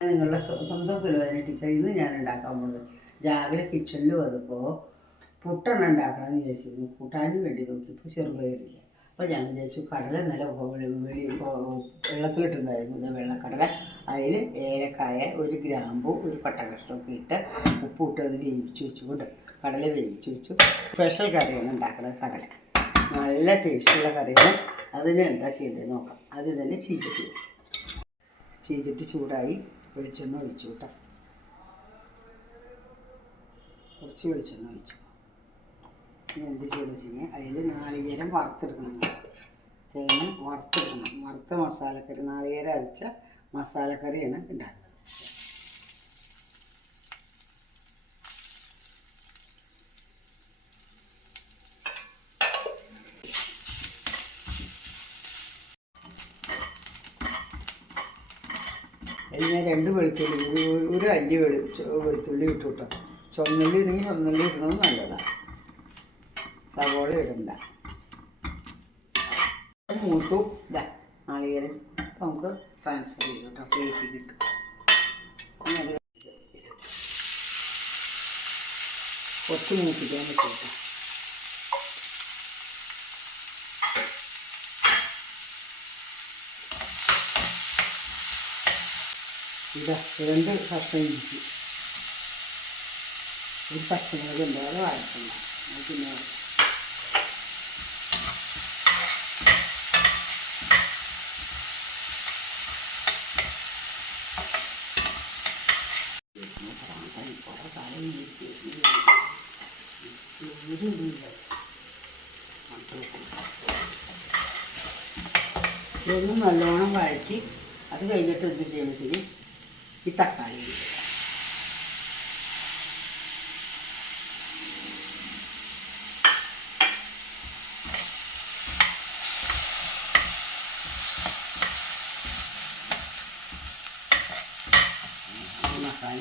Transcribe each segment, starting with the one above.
നിങ്ങളുടെ സ്വന്തം സുലഭന ടീച്ചർ ഇന്ന് ഞാൻ ഉണ്ടാക്കാൻ പോകുന്നത് രാവിലെ കിച്ചണിൽ വന്നപ്പോൾ പുട്ടെണ്ണ ഉണ്ടാക്കണമെന്ന് വിചാരിച്ചിരുന്നു. കൂട്ടാനും വേണ്ടി നോക്കിയപ്പോൾ ചെറുപയറില്ല. അപ്പോൾ ഞാൻ വിചാരിച്ചു കടല നല്ല വെള്ളത്തിലിട്ടുണ്ടായിരുന്നു, വെള്ളക്കടല. അതിൽ ഏലക്കായ, ഒരു ഗ്രാമ്പു, ഒരു പട്ടകഷ്ണമൊക്കെ ഇട്ട് ഉപ്പിട്ട് അത് വേവിച്ച് വെച്ചുകൊണ്ട് കടല വേവിച്ച് വെച്ചു. സ്പെഷ്യൽ കറിയാണ് ഉണ്ടാക്കുന്നത്. കടല നല്ല ടേസ്റ്റുള്ള കറിയാണ്. അതിന് എന്താ ചെയ്യേണ്ടത് നോക്കാം. അത് തന്നെ ചീഞ്ചട്ടി ചൂടായി വെളിച്ചെണ്ണ ഒഴിച്ചു കേട്ടോ. കുറച്ച് വെളിച്ചെണ്ണ ഒഴിച്ചു. പിന്നെ എന്ത് ചെയ്തെന്ന് വെച്ച് കഴിഞ്ഞാൽ അതിൽ നാളികേരം വറുത്തെടുക്കണം. തേങ്ങ വറുത്തെടുക്കണം. വറുത്ത മസാലക്കറി, നാളികേരം അരച്ച മസാലക്കറിയാണ് ഉണ്ടാക്കുന്നത്. അതിൽ ഞാൻ 2 വെളുത്തുള്ളി, ഒരു അല്ലി വെളുത്തുള്ളി ഇട്ടു കേട്ടോ. ചുവന്നുള്ളി ഉണ്ടെങ്കിൽ ചുവന്നുള്ളി ഇടുന്നത് നല്ലതാണ്. സവോള ഇടണ്ട. മൂത്തു ഇതാ നാളികേരം നമുക്ക് ട്രാൻസ്ഫർ ചെയ്തു കേട്ടോ. പ്ലേറ്റ് കിട്ടും. കുറച്ച് മൂപ്പിക്കാൻ പറ്റും കേട്ടോ. ഇതാ 2 കഷ്ണം ഇഞ്ചി, ഒരു പച്ചമുളക് ഉണ്ട്, അത് വഴറ്റണം. പിന്നെ ഇതൊന്ന് നല്ലോണം വഴറ്റി അത് കഴിഞ്ഞിട്ട് എന്ത് ചെയ്യുന്ന ശരി ഈ തക്കാളി മസാല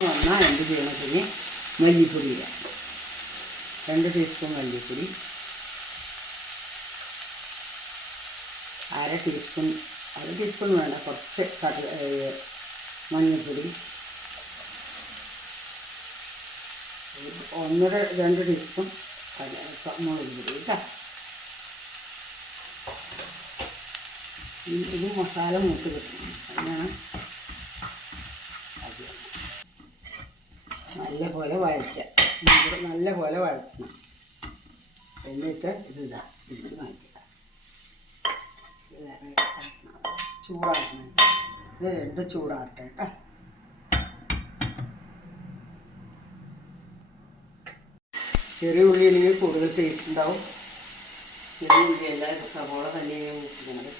വന്നാൽ എന്ത് ചെയ്യണത്തിന് മല്ലിപ്പൊടി ഇടാം. 2 ടീസ്പൂൺ മല്ലിപ്പൊടി, 1/2 ടീസ്പൂൺ വേണ്ട, കുറച്ച് മഞ്ഞൾപ്പൊടി, 1-2 ടീസ്പൂൺ മുളക് പൊടി കേട്ടോ. ഇത് മസാല മൂത്ത് കിട്ടണം. അതിനാണ് നല്ലപോലെ വഴറ്റുക. നല്ലപോലെ വഴറ്റണം. എന്നിട്ട് ഇതിതാ ഇത് മാറ്റിക്കുക. ചൂടാക്കണം. ഇത് 2 ചൂടാറട്ടെ കേട്ടോ. ചെറിയ ഉള്ളിയിലേക്ക് കൂടുതൽ ടേസ്റ്റ് ഉണ്ടാവും. ചെറിയ ഉള്ളിയല്ല, സവോള തന്നെ ഊറ്റിക്കുന്നത്.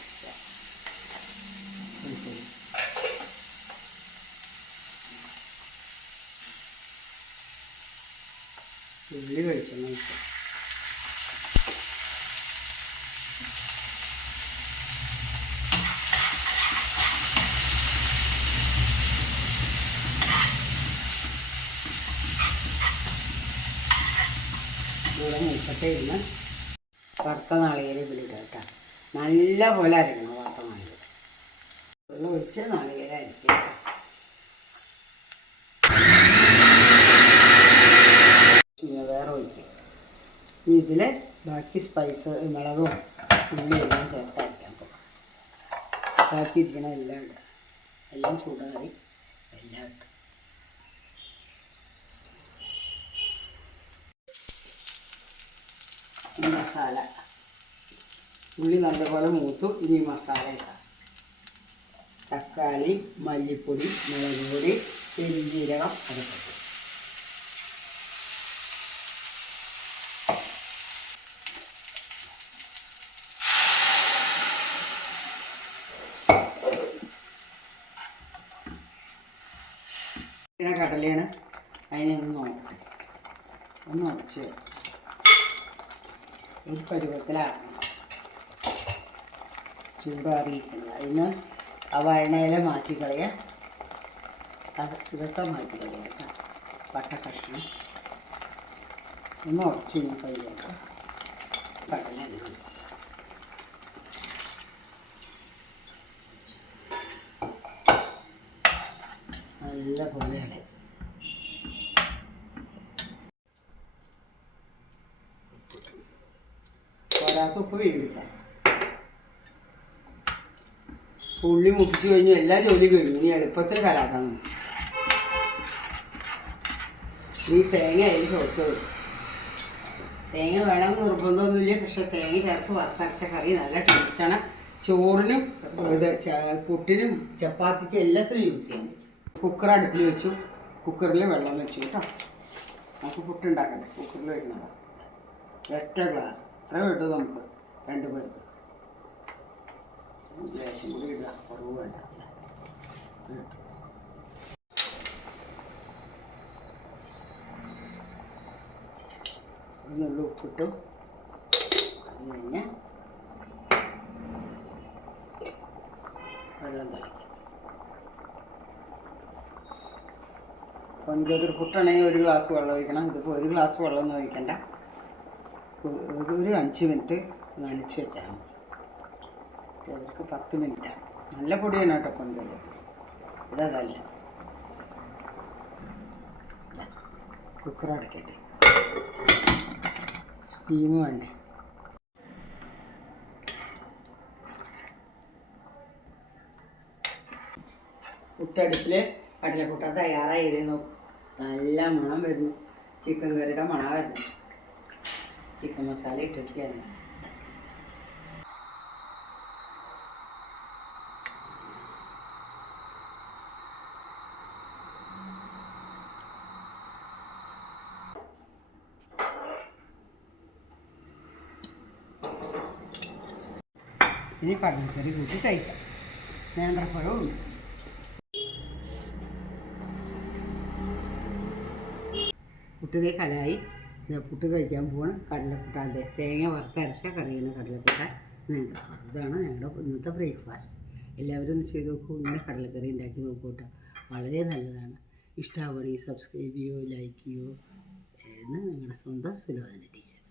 ഉള്ളി വെളിച്ചെണ്ണ ഒഴിച്ചു. ഇവിടെ മൂക്കട്ടെ ഇരുന്ന് വറുത്ത നാളികേരം ഇതിലിടുക കേട്ടോ. നല്ല പോലെ അരക്കണം വറുത്ത നാളികേരം. വെള്ളം ഒഴിച്ച് നാളികേരം അരക്കുക. വേറെ ഒഴിക്കുക. ഇതിൽ ബാക്കി സ്പൈസ്, മുളകും ഉള്ളിയെല്ലാം ചേർത്ത് അരയ്ക്കാൻ പോകും. ബാക്കി ഇരിക്കണം എല്ലാം ഇടുക. എല്ലാം ചൂടാറി എല്ലാം ഇട്ടു. മസാല ഉള്ളി നല്ലപോലെ മൂത്തു. ഇനി മസാല ഇടാം. തക്കാളി, മല്ലിപ്പൊടി, മുളക് പൊടി, പെരുംജീരകം, അതൊക്കെ കടലയാണ്. അതിനെ ഒന്ന് ഉടച്ച് ഒരു പരുവത്തിലാക്കണം. ചൂടാറിയിരിക്കുന്നത് അതിന് ആ വഴണയില മാറ്റിക്കളയുക. ഇതൊക്കെ മാറ്റിക്കളയുക കേട്ടോ. പട്ടക്കഷ്ണം ഒന്ന് ഉടച്ച് കഴിഞ്ഞാൽ കഴിയാം. കടല നല്ല പോലെ ഇളകി. പോരാത്ത ഉപ്പ് വേവിച്ചാൽ ഉള്ളി മുപ്പിച്ച് കഴിഞ്ഞു. എല്ലാ ജോലിയും കഴിഞ്ഞു. ഇനി എളുപ്പത്തിൽ കലാക്കണം. ഈ തേങ്ങ അതിൽ ചോട്ട് വരും. തേങ്ങ വേണമെന്ന് നിർബന്ധമൊന്നുമില്ല. പക്ഷെ തേങ്ങ ചേർത്ത് വറുത്തരച്ച കറി നല്ല ടേസ്റ്റാണ്. ചോറിനും ഇത് പുട്ടിനും ചപ്പാത്തിക്കും എല്ലാത്തിനും യൂസ് ചെയ്യാൻ പറ്റും. കുക്കർ അടുപ്പിൽ വെച്ചു. കുക്കറിൽ വെള്ളം വെച്ചു കേട്ടോ. നമുക്ക് പുട്ടുണ്ടാക്കണ്ടേ. കുക്കറിൽ വെക്കുന്നതാണ്. ഒറ്റ ഗ്ലാസ് ഇത്ര കിട്ടും നമുക്ക് 2 പേർക്ക്. ലേശം കൂടി ഇടുക, കുറവ് വേണ്ട. ഒന്നുള്ള ഉപ്പിട്ടു. അത് കഴിഞ്ഞ് വെള്ളം തളിക്കും. പൊൻകതിർ പുട്ടാണെങ്കിൽ 1 ഗ്ലാസ് വെള്ളം ഒഴിക്കണം. ഇതിപ്പോൾ 1 ഗ്ലാസ് വെള്ളമൊന്നും ഒഴിക്കണ്ട. ഒരു 5 മിനിറ്റ് നനച്ച് വെച്ചാൽ മതി. അവർക്ക് 10 മിനിറ്റാണ്. നല്ല പൊടിയാണ് കേട്ടോ പൊൻകതിർ. ഇതല്ല. കുക്കർ അടയ്ക്കട്ടെ. സ്റ്റീം വേണ്ടേ. പുട്ടടുപ്പിൽ കടലക്കൂട്ട തയ്യാറായി നോക്കും. നല്ല മണം വരുന്നു. ചിക്കൻ കറിയുടെ മണം വരുന്നു. ചിക്കൻ മസാല ഇട്ടിരിക്കുകയാണ്. ഇനി കടലക്കറി കൂട്ടി കഴിക്കാം. നേന്ത്രപ്പഴവും ഉണ്ട്. പുട്ടിതേ കലായി. പുട്ട് കഴിക്കാൻ പോവാണ്. കടലക്കുട്ട അതെ തേങ്ങ വറുത്തരച്ച കറിയാണ് കടലക്കുട്ട നേന്ത്രപ്പഴം. ഇതാണ് ഞങ്ങളുടെ ഇന്നത്തെ ബ്രേക്ക്ഫാസ്റ്റ്. എല്ലാവരും ഒന്ന് ചെയ്ത് നോക്കൂ. ഇങ്ങനെ കടലക്കറി ഉണ്ടാക്കി നോക്കൂ കേട്ടോ. വളരെ നല്ലതാണ്. ഇഷ്ടമാവുകയാണെങ്കിൽ സബ്സ്ക്രൈബ് ചെയ്യോ, ലൈക്ക് ചെയ്യോ എന്ന് നിങ്ങളുടെ സ്വന്തം സുലോചന ടീച്ചർ.